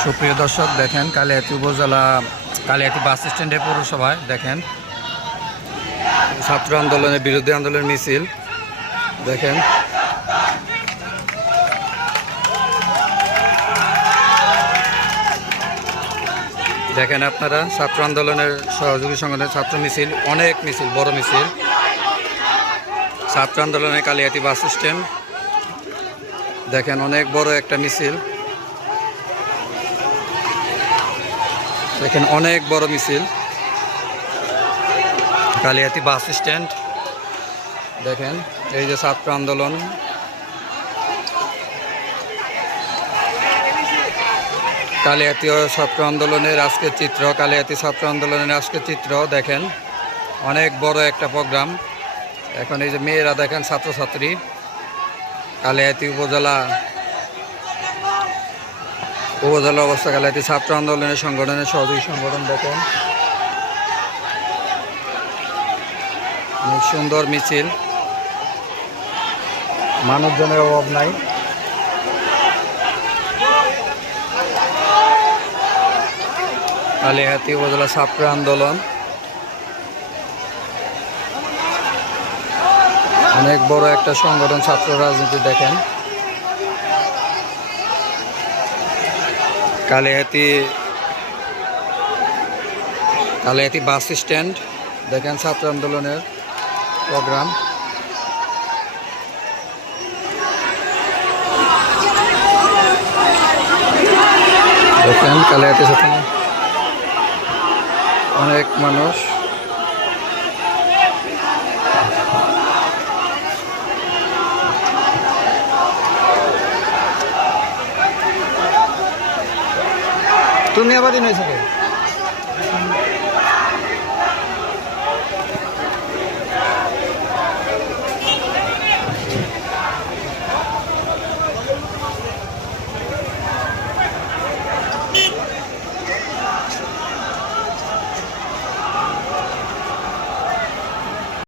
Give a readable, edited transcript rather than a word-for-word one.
সুপ্রিয় দর্শক দেখেন কালিয়াতি উপজেলা কালিয়াতি বাস স্ট্যান্ডে পৌরসভায় দেখেন ছাত্র আন্দোলনের বিরোধী আন্দোলনের মিছিল দেখেন দেখেন আপনারা ছাত্র আন্দোলনের সহযোগী সংগঠনের ছাত্র মিছিল অনেক মিছিল বড় মিছিল ছাত্র আন্দোলনের কালিয়াতি বাস স্ট্যান্ড দেখেন অনেক বড় একটা মিছিল দেখেন অনেক বড় মিছিল কালিয়াতি বাস স্ট্যান্ড দেখেন এই যে ছাত্র আন্দোলন কালিয়াতি ছাত্র আন্দোলনের আজকের চিত্র কালিয়াতি ছাত্র আন্দোলনের আজকের চিত্র দেখেন অনেক বড় একটা প্রোগ্রাম এখন এই যে মেয়েরা দেখেন ছাত্রছাত্রী কালিয়াতি উপজেলা অবস্থা কালিয়াতি ছাত্র আন্দোলনের সংগঠনের সহযোগী সংগঠন দেখেন অনেক সুন্দর মিছিল মানুষজনের অভাব নাই কালিয়াতি উপজেলা ছাত্র আন্দোলন অনেক বড় একটা সংগঠন ছাত্র রাজনীতি দেখেন কালিয়াতি বাস স্ট্যান্ড দেখেন ছাত্র আন্দোলনের প্রোগ্রাম দেখেন কালিয়াতি ছাত্র অনেক মানুষ তুমি আবার দিন হয়েছে